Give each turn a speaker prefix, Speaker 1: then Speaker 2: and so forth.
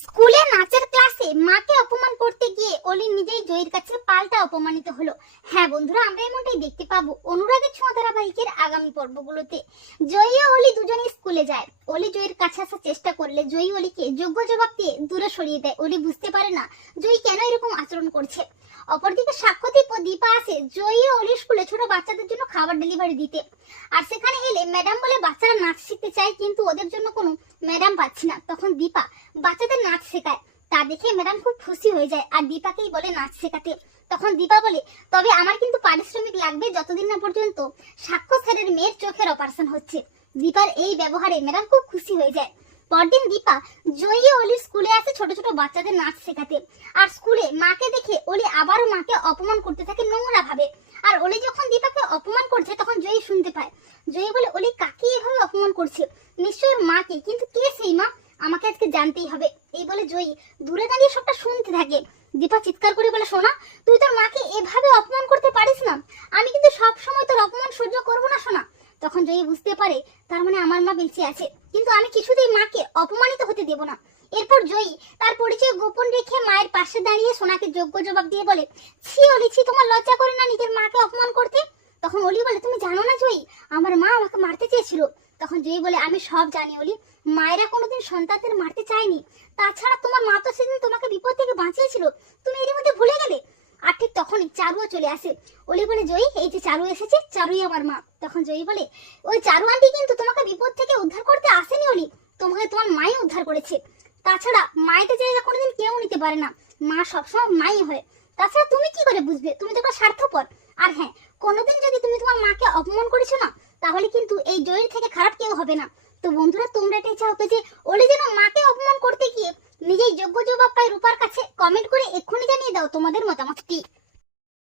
Speaker 1: স্কুলে নাচের ক্লাসে মাকে অপমান করতে গিয়ে অলি নিজেই জয়ীর কাছে পাল্টা অপমানিত হলো। হ্যাঁ বন্ধুরা, আমরা এমনটাই দেখতে পাবো অনুরাগের ছোঁয়া ধারাবাহিকের আগামী পর্বগুলোতে। জয়ী ও অলি দুজনে স্কুলে যায়। অলি জয়ের কাছে আসার চেষ্টা করলে জয়ী অলিকে যোগ্য জবাব দিয়ে দূরে সরিয়ে দেয়। অলি বুঝতে পারে না জয়ী কেন এরকম আচরণ করছে। অপরদিকে ও দীপা আসে জয়ী ও অলির স্কুলে ছোট বাচ্চাদের জন্য খাবার ডেলিভারি দিতে। আর সেখানে এলে ম্যাডাম বলে, বাচ্চারা নাচ শিখতে চায়, কিন্তু ওদের জন্য কোনো ম্যাডাম পাচ্ছি না। তখন দীপা বাচ্চাদের নাচ শেখায়। তা দেখে ম্যাডাম খুব খুশি হয়ে যায় আর দীপাকেই বলে নাচ শেখাতে। তখন দীপা বলে, তবে আমার কিন্তু পারিশ্রমিক লাগবে যতদিন না পর্যন্ত সাক্ষ্য স্যারের মেয়ের চোখের অপারেশন হচ্ছে। দীপার এই ব্যবহারে ম্যাডাম খুব খুশি হয়ে যায়। পরদিন দীপা জয়ী অলির স্কুলে আসে ছোট ছোট বাচ্চাদের নাচ শেখাতে। আর স্কুলে মাকে দেখে অলি মাকে অপমান করতে থাকে নোংরা ভাবে আর অলি যখন দীপাকে অপমান করছে, তখন জয়ী শুনতে পায়। জয়ী বলে, অলি, কাকে এভাবে অপমান করছে? নিশ্চয় ওর মাকে, কিন্তু কে সেই মা? আমাকে আজকে জানতেই হবে। এই বলে জয়ী দূরে দাঁড়িয়ে সবটা শুনতে থাকে। দীপা চিৎকার করে বলে শোনা তুই তোর মাকে এভাবে অপমান করতে পারিস না। আমি কিন্তু সব সময় তোর অপমান সহ্য করব না শোনা তখন জয়ী বুঝতে পারে, তার মানে আমার মা বেঁচে আছে। কিন্তু আমি কিছুতেই মাকে অপমানিত হতে দেব না। এরপর জয়ী। তার পরিচয় গোপন রেখে মায়ের পাশে দাঁড়িয়ে সোনাকে যোগ্য জবাব দিয়ে বলে, ছি অলি ছি তোমার লজ্জা করে না নিজের মাকে অপমান করতে? তখন অলি বলে, তুমি জানো না জয়ী, আমার মা আমাকে মারতে চেয়েছিল। তখন জয়ী বলে, আমি সব জানি অলি, মায়েরা কোনোদিন সন্তানদের মারতে চায়নি। তাছাড়া তোমার মা তো সেদিন তোমাকে বিপদ থেকে বাঁচিয়েছিল, তুমি এর মধ্যে ভুলে গেলে? আর ঠিক তখনই চারুও চলে আসে। অলি বলে, জয়ী, এই যে চারু এসেছে, চারুই আমার মা। তখন জয়ী বলে, ওই চারু আন্টি কিন্তু তোমাকে বিপদ থেকে উদ্ধার করতে আসেনি অলি, তোমাকে তোমার মাই উদ্ধার করেছে। তাছাড়া মায়েতে জায়গা কোনোদিন কেউ নিতে পারে না। মা সবসময় মাই হয়। তাছাড়া তুমি কি করে বুঝবে? তুমি তো স্বার্থপর। আর হ্যাঁ কোনোদিন যদি তুমি তোমার মাকে অপমান করেছ না, তাহলে কিন্তু এই জয়ের থেকে খারাপ কেউ হবে না। তো বন্ধুরা, তোমরা এটাই চাও তো যে ওলি যেন মাকে অপমান করতে গিয়ে নিজেই যোগ্য জবাব পায় রূপার কাছে কমেন্ট করে এক্ষুনি জানিয়ে দাও তোমাদের মতামতটি।